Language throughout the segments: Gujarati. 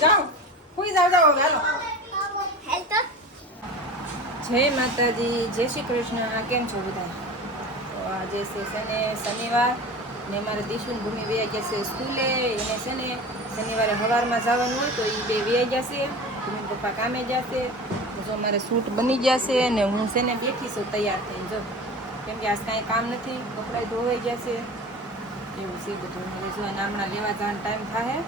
જાઓ હુઈ જાઓ જાઓ હાલો. જય માતાજી, જય શ્રી કૃષ્ણ. કેમ છો બધા? તો આજે છે ને શનિવાર ને અમારે દીશુન ભૂમિ વ્યાઈ ગયા છે સ્કૂલે. એને છે ને શનિવારે સવારમાં જવાનું હોય તો એ બે વ્યાઈ જશે. ભૂમિ પપ્પા કામે જશે. જો અમારે સૂટ બની જશે ને હું છે ને બેઠી છું તૈયાર થઈને. જો કેમ કે આજ કાંઈ કામ નથી, કપડાં ધોવાઈ જશે એવું છે બધું. હવે જો નામણા લેવા જવાનો ટાઈમ થાય.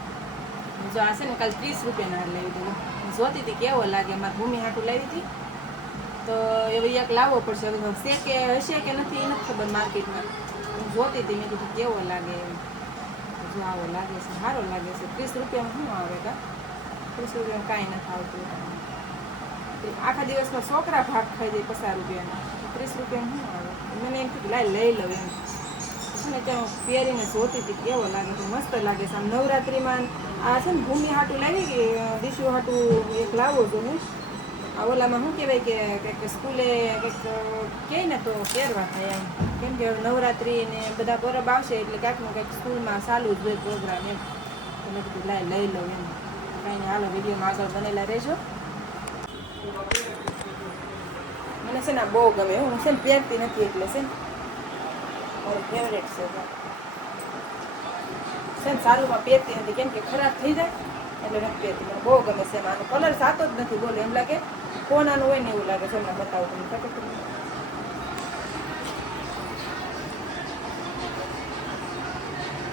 જો આ છે ને કાલે 30 રૂપિયાના હાર લાવી દીધું. જોતી હતી કેવો લાગે, મારી ભૂમિ હાટું લાવી હતી તો એવો એક લાવવો પડશે. હવે છે કે હશે કે નથી એ નથી ખબર માર્કેટમાં. હું જોતી હતી, મેં કીધું કેવો લાગે એમ. જો આવો લાગે છે, સારો લાગે છે. 30 રૂપિયામાં શું આવે કા? 30 રૂપિયામાં કાંઈ નથી આવતું. આખા દિવસમાં છોકરા ભાગ ખાઈ જાય 50 રૂપિયાના. 30 રૂપિયામાં શું આવે? મને એમ કીધું લાઈ લઈ લઉં એમ. ને ત્યાં પહેરીને જોતી હતી કેવો લાગે છે, મસ્ત લાગે છે. આમ નવરાત્રિમાં આ છે ને ભૂમિ હાટું લાવી કે દીશુ હાટું એક લાવો છો હું. આ ઓલામાં શું કહેવાય કે કંઈક સ્કૂલે કંઈક કહે ને તો પહેરવા થાય એમ. કેમ કે નવરાત્રિ ને બધા પરબ આવશે એટલે ક્યાંક ને કંઈક સ્કૂલમાં ચાલુ જ હોય પ્રોગ્રામ એમ. તો મેં કીધું લાઈ લઈ લઉં એમ. કાંઈ નહીં, હાલો વિડીયોમાં આગળ બનેલા રહેજો. મને છે ને બહુ ગમે. હું છે ને પહેરતી નથી એટલે છે ને મારું ફેવરેટ છે. સારુંમાં પહેરતી નથી કેમ કે ખરાબ થઈ જાય એટલે નથી પહેરતી. મને બહુ ગમે છે. આનો કલર સાતો જ નથી. બોલે એમ લાગે કોનાનું હોય ને એવું લાગે છે. એમને બતાવું તમને.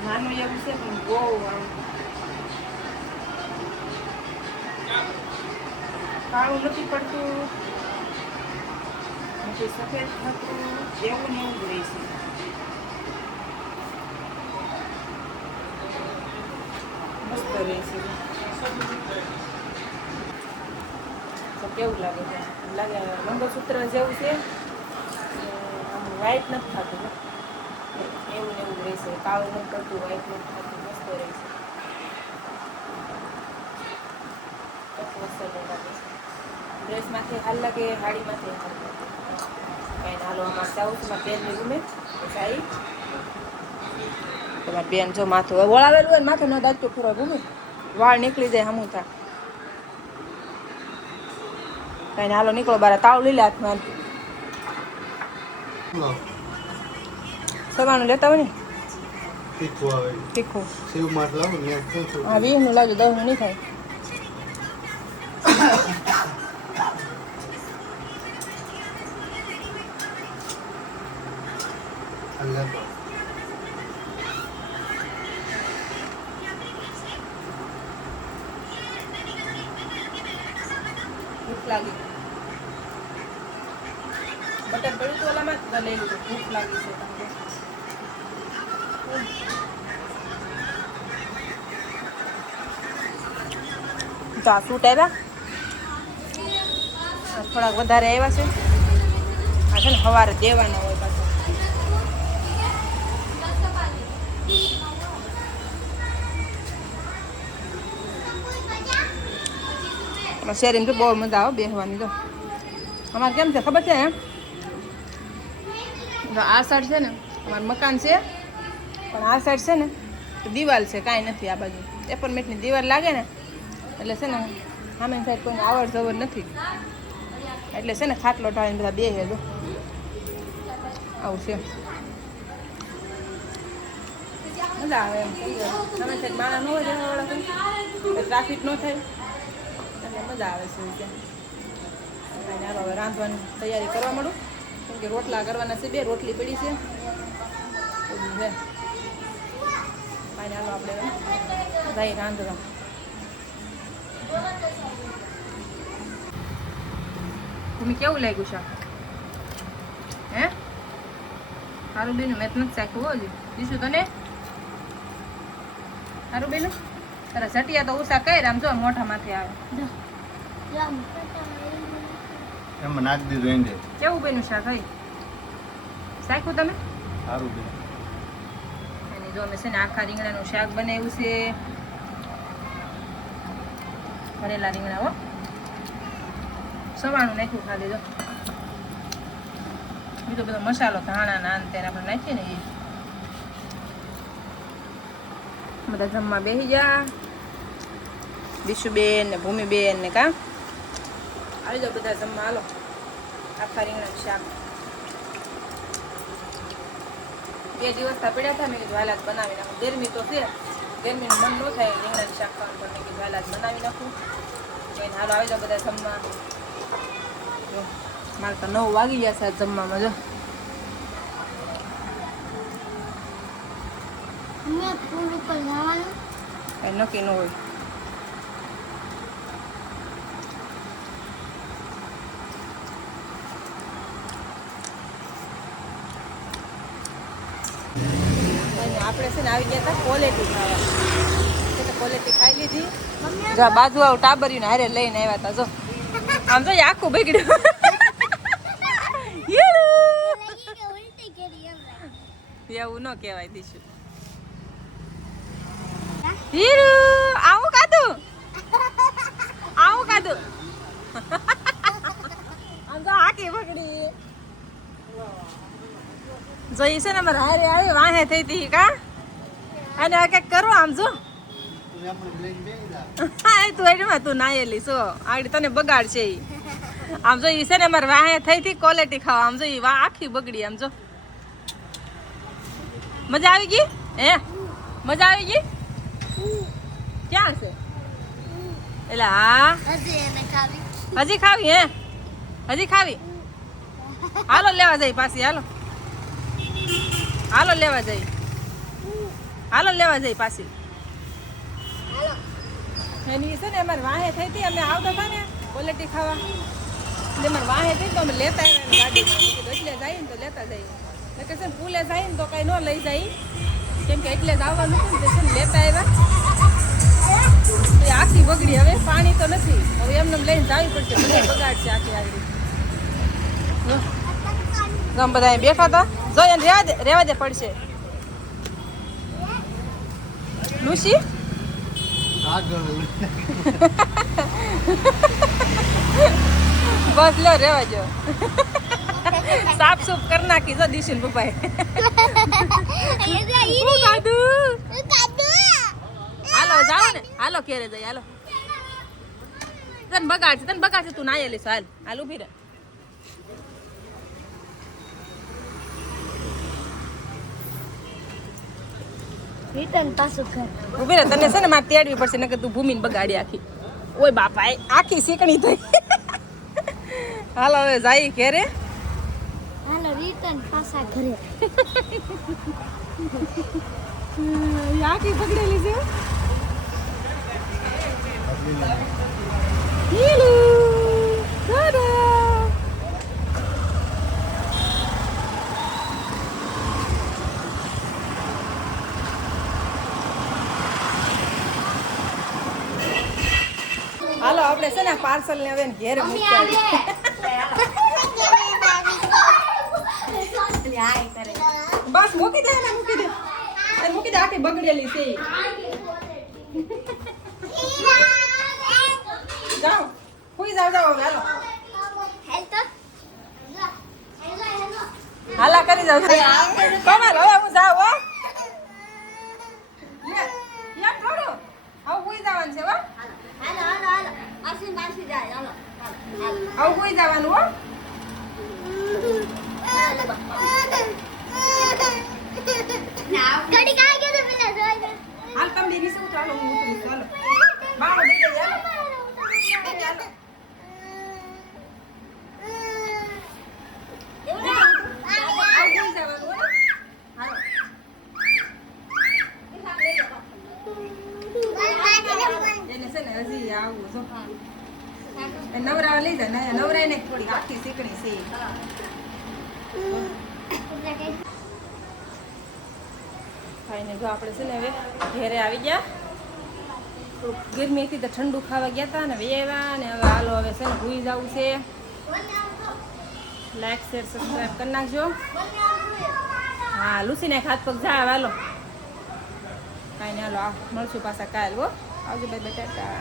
નાનું એવું છે પણ બહુ આમ કાળું નથી પડતું, નથી સફેદ થતું, એવું ને એવું જ રહે છે. મસ્ત રહે છે. તો કેવું લાગે છે? લાગે મંગળસૂત્ર જેવું છે. આમ વ્હાઈટ નથી થતું, એવું ને એવું રહે છે. કાળું નથી પડતું, વ્હાઈટ નથી થતું, મસ્ત રહે છે. મસ્ત લાગે છે. ડ્રેસમાંથી હાલ લાગે, સાડીમાંથી હાલ લાગે. કાંઈ હાલો અમારે સાઉથમાં બેનની રૂમે સાઈ તમારી બેન જો માથું વળાવેલું હોય ને માથું ન દાજતું ફરવા ભૂમિ વાળ નીકળી જાય હમું થા. કાંઈ હાલો નીકળો બાર. તાવ લઈ લે હાથમાં. સવાનું લેતા હોય ને તીખું હા 20નું લાવજો, 10નું નહીં થાય. ભૂખ લાગી. બટર પડ્યું હતું ઓલામાં જ લઈ લીધું. ભૂખ લાગી છે. તો આ સૂટ આવ્યા થોડાક વધારે આવ્યા છે. આ છે ને સવારે દેવાના હોય પાછું. શેરીમાં તો બહુ મજા આવે બેસવાની. તો અમારે કેમ છે ખબર છે એમ? તો આ સાઈડ છે ને અમારું મકાન છે પણ આ સાઈડ છે ને તો દિવાલ છે, કાંઈ નથી. આ બાજુ એપાર્ટમેન્ટની દિવાલ લાગે ને એટલે છે ને સામેની સાઈડ કોઈને આવર જવર નથી. એટલે છે ને ખાટલો ઢાળીને બધા બેસે. જો આવું છે. મજા આવે એમ. સામે સાઈડ મારા ન હોય રહેવાવાળા, ટ્રાફિક ન થાય એટલે મજા આવે છે. હાલો હવે રાંધવાની તૈયારી કરવા માંડું કેમ કે રોટલા કરવાના છે. 2 રોટલી પડી છે. હાલો આપણે ભાઈ રાંધવા. તમે કેવું લાગ્યું શાક? હે સારું બેનું? મેં નથી શાખ્યું હો હજી. દીશું તને સારું બેનું? તારા ઝટિયા તો ઉષા કઈ આમ જો મોઢા માથે આવે. એમાં નાખ દીધું એને. કેવું બેનું શાક? હઈ શાખ્યું તમે? સારું બેન. અને જો અમે છે ને આખા રીંગણાનું શાક બનાવ્યું છે. ભરેલા રીંગણા હો. સવાણું નાખ્યું ખાલી. જો બીજો બધો મસાલો ધાણા નાન તેને આપણે નાખીએ ને એ બધા જમવા બેસી ગયા. દિશુબેન ને ભૂમિબેન ને કા આવી જાઓ બધા જમવા. હાલો આખા રીંગણા શાક 2 દિવસથી પડ્યા હતા. મેં કીધું હાલાત બનાવી નાખું. ગરમી તો છે, ગરમીનું મન ન થાય રીંગણાનું શાક ખાવાનું, પણ મેં કીધું હાલાત બનાવી નાખું. તો હાલો આવી જાઓ બધા જમવા. જો મારે તો 9 વાગી ગયા છે આ જમવામાં. જો કઈ નક્કી ન હોય. આપણે છે ને આવી ગયા હતા ક્વોલિટી ખાવા. ક્વોલિટી ખાઈ લીધી. જો બાજુ આવું ટાબર્યું ને હારે લઈને આવ્યા હતા. જો આમ તો આખું બગડ્યું. એવું ન કહેવાય દીશું. હીરુ આવું કાધું આમ તો આખી બગડી. જોઈ છે ને મારે હારે આવી વાહે થઈ હતી કા. અને આ કંઈક કરો આમ જો. હા તું એમાં તું નાયેલી છો આગળ તને બગાડશે. આમ જો ઈ છે ને મારે વાહે થઈ હતી ક્વોલિટી ખાવા. આમ જો ઈ આખી બગડી. આમ જો મજા આવી ગઈ હે? મજા આવી ગઈ? ક્યાં છે? એટલે હા હજી ખાવી હે? હજી ખાવી? હાલો લેવા જઈ પાછી. હાલો લેવા જઈ પાછી. એની છે ને અમારે વાહે થઈ હતી. અમે આવતા હતા ને ક્વોલિટી ખાવા એટલે અમારે વાહે થઈ તો અમે લેતા આવ્યા ગાડીમાં. એટલે જઈએ ને તો લેતા જઈએ. એટલે છે ને પુલે જાય ને તો કઈ ન લઈ જાય, કેમ કે એટલે જ આવવાનું હતું ને છે ને લેતા આવ્યા. એ આખી બગડી. હવે પાણી તો નથી, હવે એમને લઈને જવી પડશે. બધા બગાડશે આખી આગળ. બધા બેઠા હતા. જોઈ અને રેવા દે પડશે. લુસી બસ લો રેવા જો. સાફ સુફ કરી નાખી જો દીશું પપ્પાએ. હાલો જાઓ ને. હાલો ક્યારે જઈ. હાલો તને બગાડશે તું નાયેલી છો. હાલ ઉભી રહે. ઉભી રહે. તને છે ને મારે તેડવી પડશે નકર તું ભૂમિને બગાડી આખી. ઓય બાપા આખી શીકણી થઈ. હાલો હવે જાય ઘેરે. આખી બગડેલી છે. હાલો આપણે છે ને પાર્સલ ને હવે ઘેરે મૂકી આવી. બસ મૂકી દે. આખી બગડેલી છે. જાઓ હુઈ જાઓ હવે. હાલા કરી જાવ. કમર હવે હું જાઉં હો. યાર થોડું હવે હુઈ જવાનું છે હો. હવે હુઈ જવાનું હો. હાલ તમે બેની શું ચાલો હું ઉતરું. ચાલો બાળો દઈ દે. હજી આવું જો નવરા લઈ જાય. નવરા ને થોડી આખી શીકણી છે. ખાઈને જો આપણે છે ને હવે ઘેરે આવી ગયા. ગરમીથી તો ઠંડુ ખાવા ગયા હતા ને વેવા ને હવે હાલો હવે છે ને ભૂઈ જવું છે. લાઈક શેર સબસ્ક્રાઈબ કરી નાખજો. હા લુસીને હાથ પગ જાય. હાલો કાંઈ નહીં. હાલો મળશું પાછા કાલ હો. આવજો બાય ટાટા.